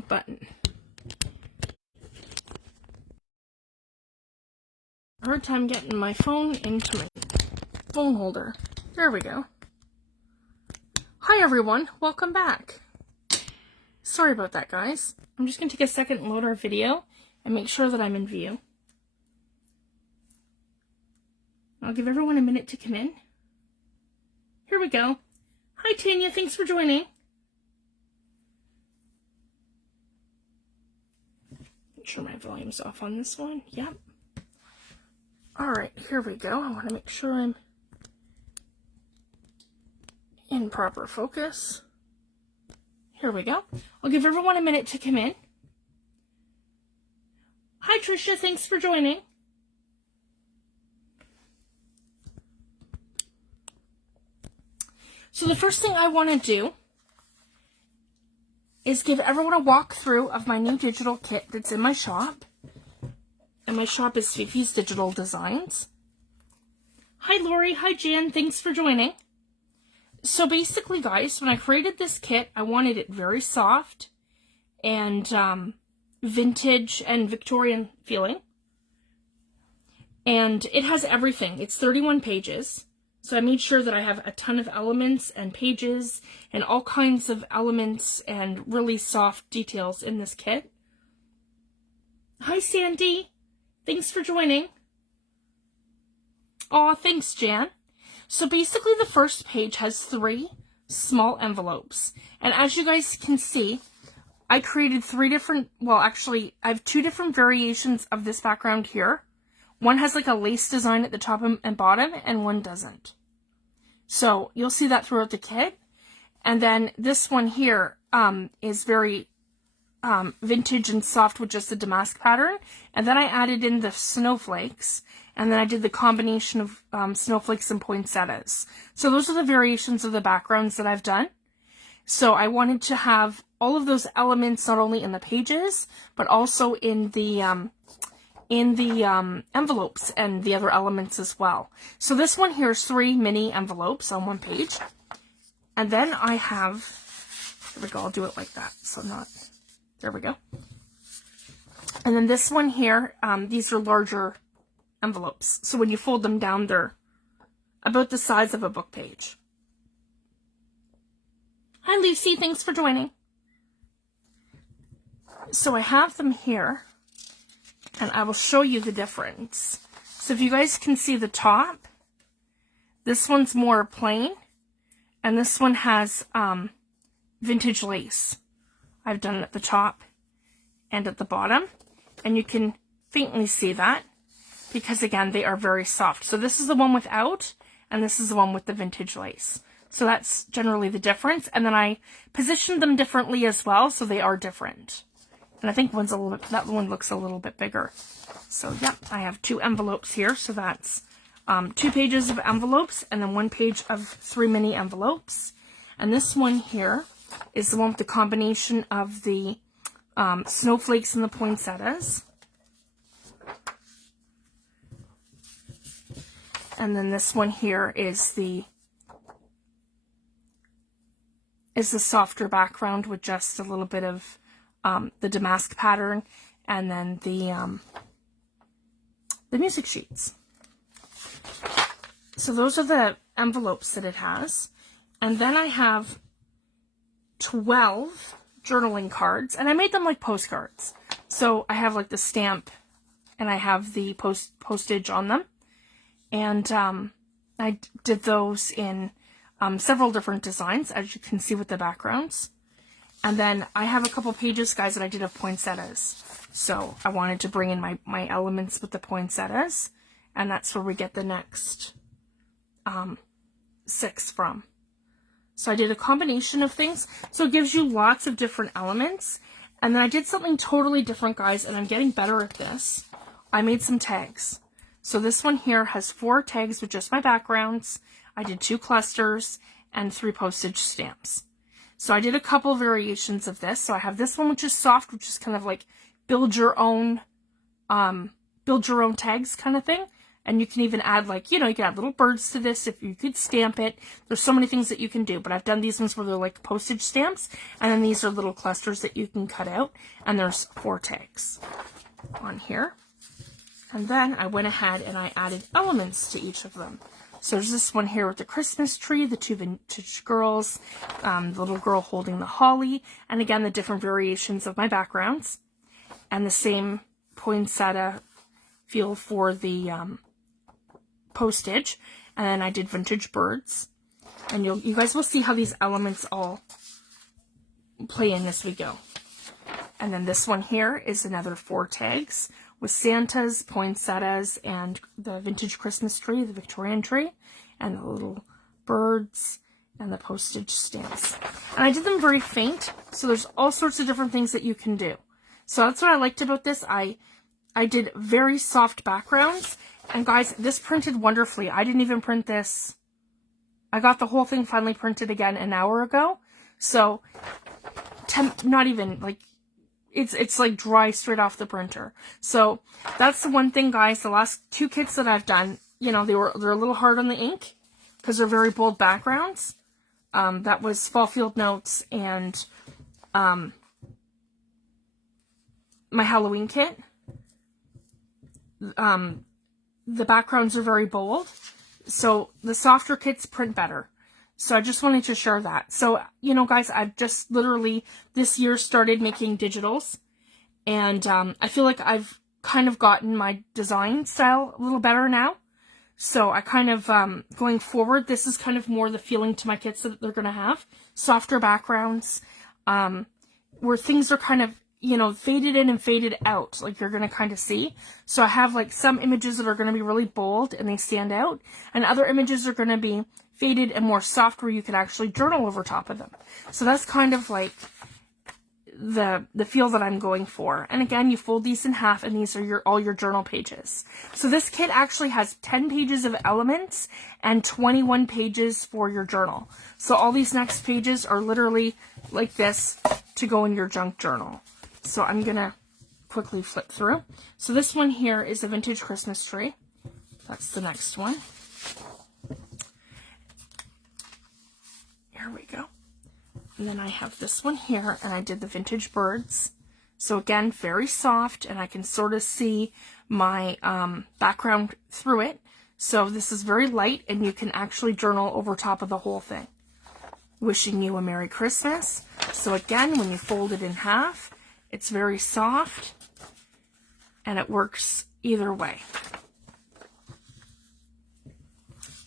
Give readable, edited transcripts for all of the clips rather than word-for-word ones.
button. Hard time getting my phone into my phone holder. There we go. Hi everyone, welcome back. Sorry about that, guys. I'm just going to take a second and load our video and make sure that I'm in view. I'll give everyone a minute to come in. Here we go. Hi Tanya, thanks for joining. Make sure my volume's off on this one. Yep. Alright, here we go. I want to make sure I'm in proper focus. Here we go. I'll give everyone a minute to come in. Hi Tricia, thanks for joining. So the first thing I want to do is give everyone a walkthrough of my new digital kit that's in my shop. And my shop is Fifi's Digital Designs. Hi Laurie, hi Jan, thanks for joining. So basically, guys, when I created this kit, I wanted it very soft and vintage and Victorian feeling. And it has everything. It's 31 pages. So I made sure that I have a ton of elements and pages and all kinds of elements and really soft details in this kit. Hi Sandy, thanks for joining. Aw, thanks Jan. So basically the first page has 3 small envelopes. And as you guys can see, I created 3 different, well actually I have 2 different variations of this background here. One has like a lace design at the top and bottom, and one doesn't. So you'll see that throughout the kit. And then this one here is very vintage and soft with just the damask pattern. And then I added in the snowflakes. And then I did the combination of snowflakes and poinsettias. So those are the variations of the backgrounds that I've done. So I wanted to have all of those elements not only in the pages, but also in the envelopes and the other elements as well. So this one here is 3 mini envelopes on one page. And then I have, there we go, I'll do it like that. So not, there we go. And then this one here, these are larger envelopes. So when you fold them down, they're about the size of a book page. Hi Lucy, thanks for joining. So I have them here, and I will show you the difference. So if you guys can see the top, this one's more plain, and this one has vintage lace. I've done it at the top and at the bottom, and you can faintly see that, because again, they are very soft. So this is the one without, and this is the one with the vintage lace. So that's generally the difference. And then I positioned them differently as well, so they are different. And I think one's a little bit, that one looks a little bit bigger. So yeah, I have 2 envelopes here. So that's 2 pages of envelopes, and then 1 page of 3 mini envelopes. And this one here is the one with the combination of the snowflakes and the poinsettias. And then this one here is the softer background with just a little bit of the damask pattern, and then the music sheets. So those are the envelopes that it has. And then I have 12 journaling cards, and I made them like postcards. So I have like the stamp, and I have the postage on them. And I did those in several different designs, as you can see with the backgrounds. And then I have a couple pages, guys, that I did of poinsettias. So I wanted to bring in my elements with the poinsettias, and that's where we get the next 6 from. So I did a combination of things. So it gives you lots of different elements. And then I did something totally different, guys, and I'm getting better at this. I made some tags. So this one here has 4 tags with just my backgrounds. I did 2 clusters and 3 postage stamps. So I did a couple variations of this. So I have this one, which is soft, which is kind of like build your own tags kind of thing. And you can even add, like, you know, you can add little birds to this if you could stamp it. There's so many things that you can do, but I've done these ones where they're like postage stamps, and then these are little clusters that you can cut out, and there's 4 tags on here. And then I went ahead and I added elements to each of them. So there's this one here with the Christmas tree, the 2 vintage girls, the little girl holding the holly, and again, the different variations of my backgrounds, and the same poinsettia feel for the postage. And then I did vintage birds, and you guys will see how these elements all play in as we go. And then this one here is another 4 tags with Santas, poinsettias, and the vintage Christmas tree, the Victorian tree, and the little birds and the postage stamps. And I did them very faint, so there's all sorts of different things that you can do. So that's what I liked about this. I did very soft backgrounds, and guys, this printed wonderfully. I didn't even print this. I got the whole thing finally printed again an hour ago. So, not even, like, it's like dry straight off the printer. So, that's the one thing, guys. The last 2 kits that I've done, you know, they're a little hard on the ink because they're very bold backgrounds. That was Fall Field Notes and my Halloween kit. The backgrounds are very bold, so the softer kits print better. So I just wanted to share that. So, you know, guys, I've just literally this year started making digitals, and I feel like I've kind of gotten my design style a little better now. So I kind of, going forward, this is kind of more the feeling to my kits that they're going to have. Softer backgrounds, where things are kind of, you know, faded in and faded out, like you're going to kind of see. So I have like some images that are going to be really bold and they stand out, and other images are going to be faded and more soft where you can actually journal over top of them. So that's kind of like the feel that I'm going for. And again, you fold these in half, and these are all your journal pages. So this kit actually has 10 pages of elements and 21 pages for your journal. So all these next pages are literally like this to go in your junk journal. So I'm going to quickly flip through. So this one here is a vintage Christmas tree. That's the next one. Here we go. And then I have this one here, and I did the vintage birds. So again, very soft, and I can sort of see my background through it. So this is very light, and you can actually journal over top of the whole thing. Wishing you a Merry Christmas. So again, when you fold it in half, it's very soft, and it works either way.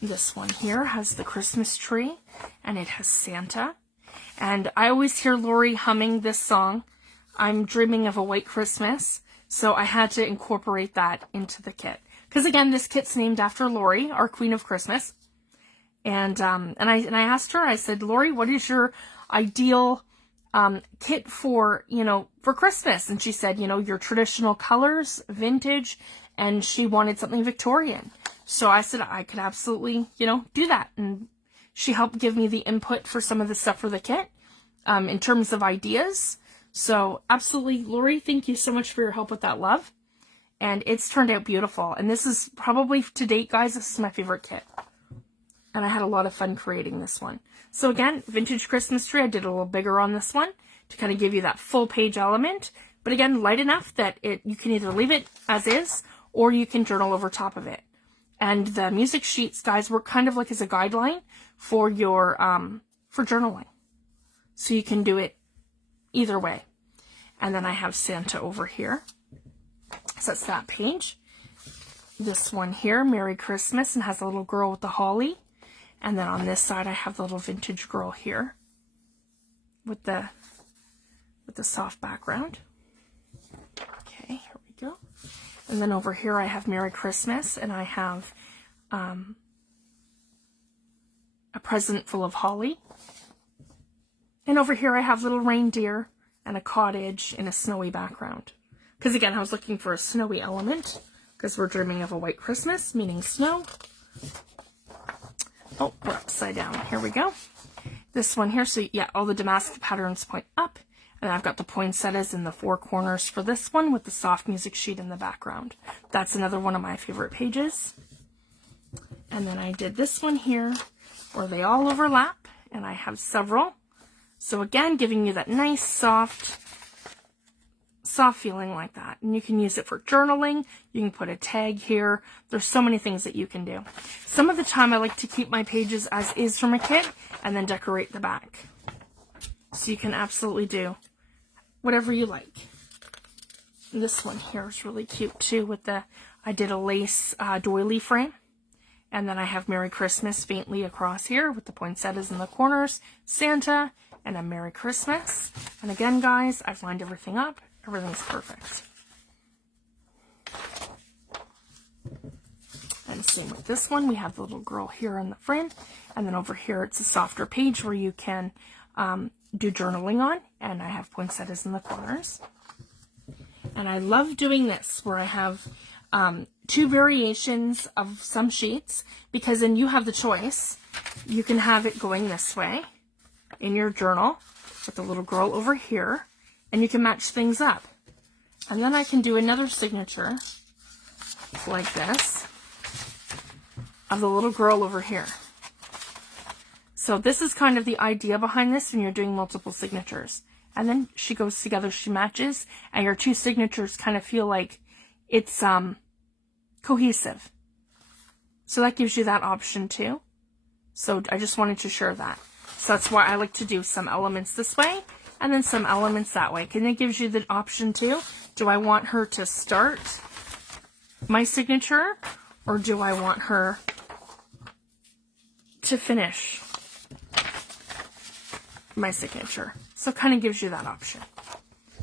This one here has the Christmas tree, and it has Santa. And I always hear Laurie humming this song, I'm Dreaming of a White Christmas. So I had to incorporate that into the kit. Because again, this kit's named after Laurie, our Queen of Christmas. And I asked her, I said, Laurie, what is your ideal kit for, you know, for Christmas? And she said, you know, your traditional colors, vintage, and she wanted something Victorian. So I said I could absolutely, you know, do that. And she helped give me the input for some of the stuff for the kit, in terms of ideas. So absolutely, Laurie, thank you so much for your help with that, love. And it's turned out beautiful. And this is probably, to date, guys, this is my favorite kit. And I had a lot of fun creating this one. So again, vintage Christmas tree, I did a little bigger on this one to kind of give you that full page element. But again, light enough that you can either leave it as is, or you can journal over top of it. And the music sheets, guys, work kind of like as a guideline for your, for journaling. So you can do it either way. And then I have Santa over here. So that's that page. This one here, Merry Christmas, and has a little girl with the holly. And then on this side, I have the little vintage girl here with the soft background. Okay, here we go. And then over here, I have Merry Christmas, and I have a present full of holly. And over here, I have little reindeer and a cottage in a snowy background. Because again, I was looking for a snowy element, because we're dreaming of a white Christmas, meaning snow. Oh, we're upside down. Here we go. This one here, so yeah, all the damask patterns point up, And I've got the poinsettias in the 4 corners for this one with the soft music sheet in the background. That's another one of my favorite pages. And then I did this one here where they all overlap, and I have several. So again, giving you that nice soft feeling like that. And you can use it for journaling. You can put a tag here. There's so many things that you can do. Some of the time I like to keep my pages as is from a kit and then decorate the back. So you can absolutely do whatever you like. And this one here is really cute too with I did a lace doily frame. And then I have Merry Christmas faintly across here with the poinsettias in the corners, Santa, and a Merry Christmas. And again, guys, I've lined everything up. Everything's perfect. And same with this one. We have the little girl here in the frame. And then over here, it's a softer page where you can do journaling on. And I have poinsettias in the corners. And I love doing this where I have 2 variations of some sheets, because then you have the choice. You can have it going this way in your journal with the little girl over here, and you can match things up. And then I can do another signature like this of the little girl over here. So this is kind of the idea behind this when you're doing multiple signatures. And then she goes together, she matches, and your 2 signatures kind of feel like it's cohesive. So that gives you that option too. So I just wanted to share that. So that's why I like to do some elements this way and then some elements that way. And it gives you the option too. Do I want her to start my signature, or do I want her to finish my signature? So it kind of gives you that option.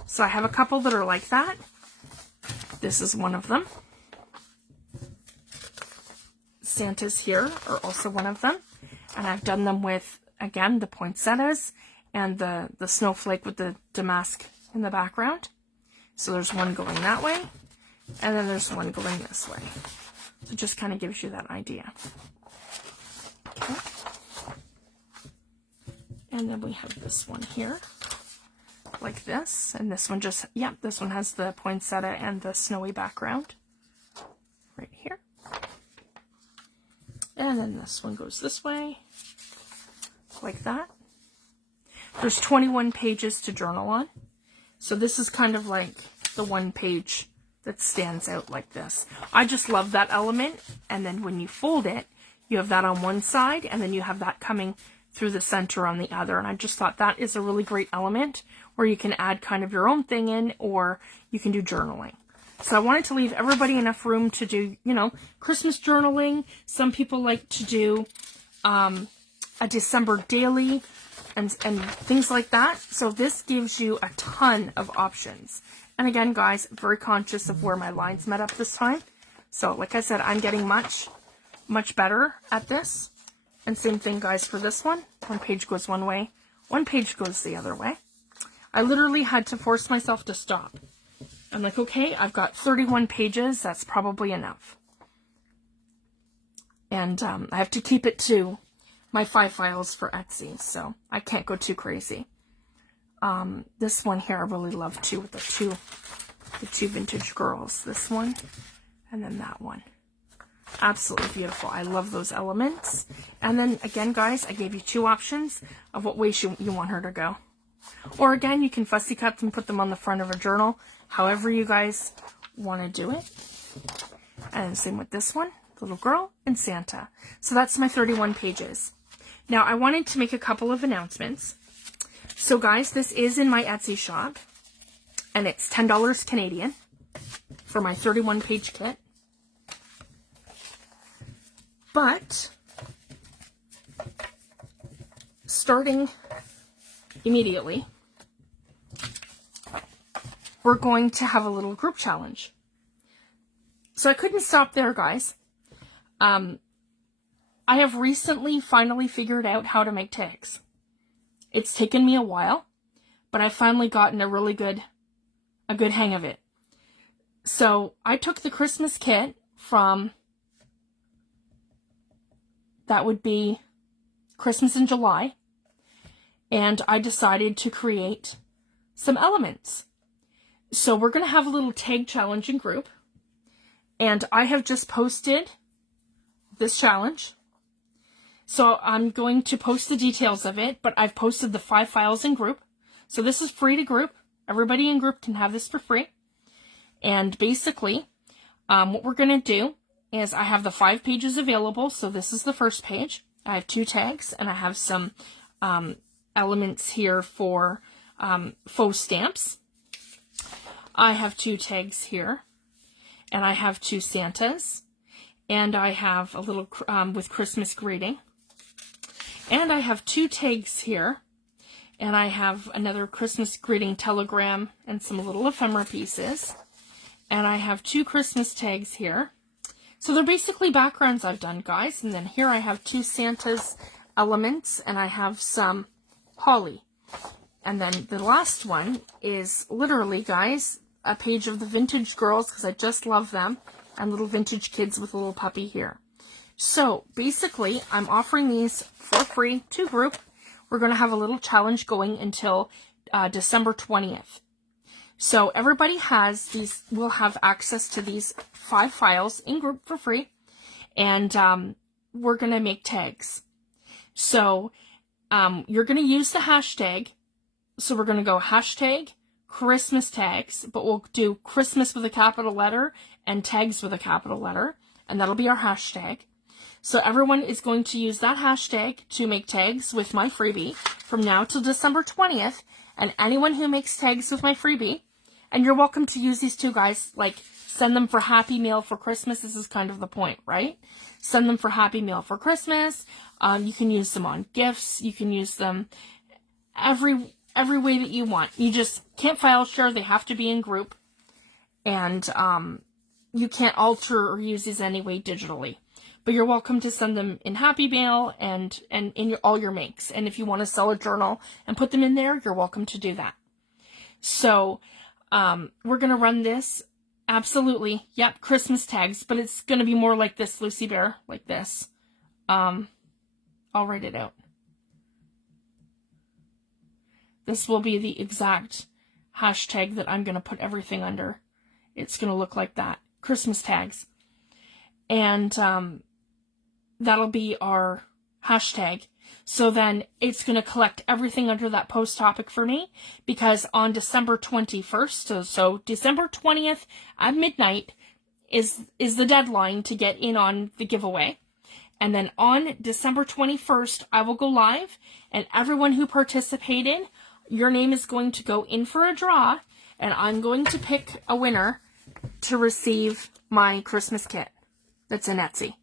So I have a couple that are like that. This is one of them. Santa's here are also one of them. And I've done them with, again, the poinsettias and the snowflake with the damask in the background. So there's one going that way, and then there's one going this way. So it just kind of gives you that idea. Okay. And then we have this one here, like this. And this one just, yeah, this one has the poinsettia and the snowy background right here. And then this one goes this way, like that. There's 21 pages to journal on. So this is kind of like the one page that stands out like this. I just love that element. And then when you fold it, you have that on one side, and then you have that coming through the center on the other. And I just thought that is a really great element where you can add kind of your own thing in, or you can do journaling. So I wanted to leave everybody enough room to do, you know, Christmas journaling. Some people like to do a December daily and things like that. So this gives you a ton of options. And again, guys, very conscious of where my lines met up this time. So like I said, I'm getting much better at this. And same thing, guys, for this one. One page goes one way, one page goes the other way. I literally had to force myself to stop. I'm like, okay, I've got 31 pages. That's probably enough. And I have to keep it to my 5 files for Etsy, so I can't go too crazy. This one here I really love too, with the two vintage girls. This one and then that one. Absolutely beautiful. I love those elements. And then again, guys, I gave you 2 options of what way you want her to go. Or again, you can fussy cut them, put them on the front of a journal, however you guys want to do it. And same with this one, little girl and Santa. So that's my 31 pages. Now I wanted to make a couple of announcements. So guys, this is in my Etsy shop, and it's $10 Canadian for my 31 page kit. But starting immediately, we're going to have a little group challenge. So I couldn't stop there, guys. I have recently finally figured out how to make tags. It's taken me a while, but I've finally gotten a good hang of it. So I took the Christmas kit from, that would be Christmas in July, and I decided to create some elements. So we're going to have a little tag challenge in group. And I have just posted this challenge. So I'm going to post the details of it, but I've posted the 5 files in group. So this is free to group. Everybody in group can have this for free. And basically, what we're going to do is I have the 5 pages available. So this is the first page. I have 2 tags and I have some elements here for faux stamps. I have 2 tags here, and I have 2 Santas, and I have a little with Christmas greeting, and I have 2 tags here, and I have another Christmas greeting telegram and some little ephemera pieces, and I have 2 Christmas tags here. So they're basically backgrounds I've done, guys, and then here I have 2 Santa's elements, and I have some holly. And then the last one is literally, guys, a page of the vintage girls, because I just love them, and little vintage kids with a little puppy here. So basically, I'm offering these for free to group. We're going to have a little challenge going until December 20th. So everybody has these, will have access to these 5 files in group for free, and we're going to make tags. So you're going to use the hashtag. So we're going to go hashtag Christmas tags, but we'll do Christmas with a capital letter and tags with a capital letter, and that'll be our hashtag. So everyone is going to use that hashtag to make tags with my freebie from now till December 20th, and anyone who makes tags with my freebie, and you're welcome to use these too, guys, like send them for Happy Meal for Christmas. This is kind of the point, right? Send them for Happy Meal for Christmas. You can use them on gifts. You can use them every way that you want. You just can't file share. They have to be in group. And you can't alter or use these anyway digitally. But you're welcome to send them in Happy Mail and in all your makes. And if you want to sell a journal and put them in there, you're welcome to do that. So we're going to run this. Absolutely. Yep, Christmas tags. But it's going to be more like this, Lucy Bear. Like this. I'll write it out. This will be the exact hashtag that I'm going to put everything under. It's going to look like that. Christmas tags. And that'll be our hashtag. So then it's going to collect everything under that post topic for me, because on December 21st, so December 20th at midnight is the deadline to get in on the giveaway. And then on December 21st, I will go live, and everyone who participated, your name is going to go in for a draw, and I'm going to pick a winner to receive my Christmas kit that's in Etsy.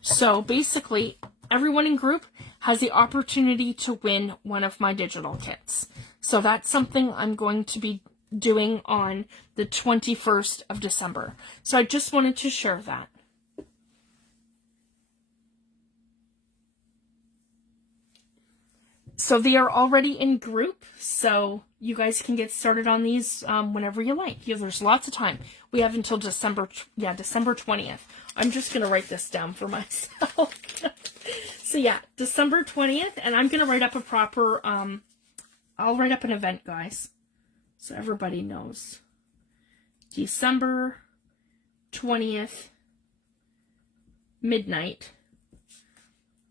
So basically, everyone in group has the opportunity to win one of my digital kits. So that's something I'm going to be doing on the 21st of December. So I just wanted to share that. So they are already in group, so you guys can get started on these whenever you like. There's lots of time. We have until December 20th. I'm just going to write this down for myself. So yeah, December 20th, and I'm going to write up a proper, I'll write up an event, guys, so everybody knows. December 20th, midnight,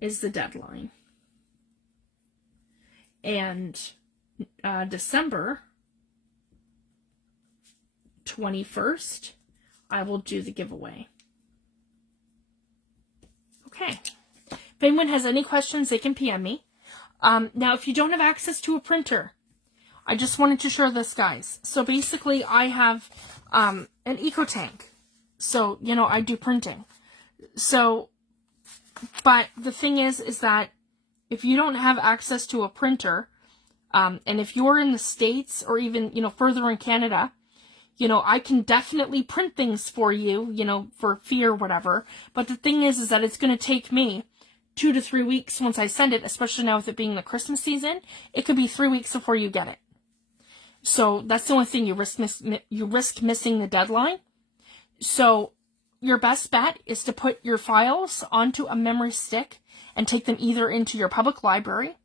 is the deadline. And December 21st, I will do the giveaway. Okay. If anyone has any questions, they can PM me. Now, if you don't have access to a printer, I just wanted to share this, guys. So basically, I have an EcoTank. So, you know, I do printing. So, but the thing is that if you don't have access to a printer, and if you're in the States or even, you know, further in Canada, you know, I can definitely print things for you, you know, for a fee or whatever. But the thing is that it's going to take me 2 to 3 weeks once I send it, especially now with it being the Christmas season. It could be 3 weeks before you get it. So that's the only thing, you risk missing the deadline. So your best bet is to put your files onto a memory stick and take them either into your public library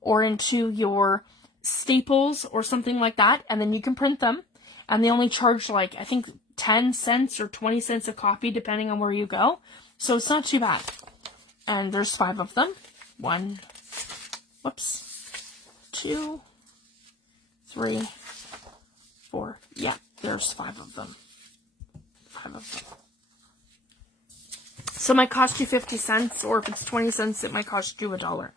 or into your Staples or something like that, and then you can print them, and they only charge like, I think 10 cents or 20 cents a copy depending on where you go, so it's not too bad. And there's 5 of them. 1, whoops, 2, 3, 4, yeah, there's 5 of them. 5 of them. So it might cost you 50 cents, or if it's 20 cents, it might cost you $1.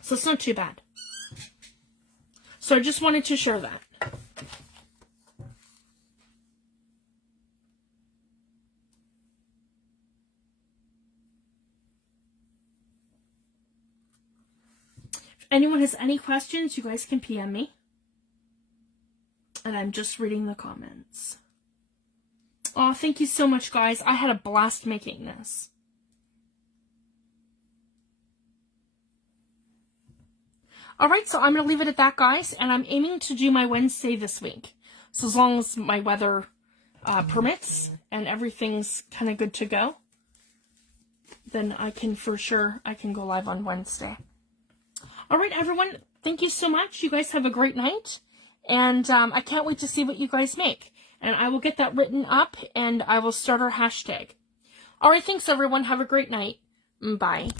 So it's not too bad. So I just wanted to share that. If anyone has any questions, you guys can PM me. And I'm just reading the comments. Oh, thank you so much, guys. I had a blast making this. Alright, so I'm going to leave it at that, guys. And I'm aiming to do my Wednesday this week. So as long as my weather permits and everything's kind of good to go, then I can, for sure, I can go live on Wednesday. Alright, everyone. Thank you so much. You guys have a great night. And I can't wait to see what you guys make. And I will get that written up, and I will start our hashtag. Alright, thanks, everyone. Have a great night. Bye.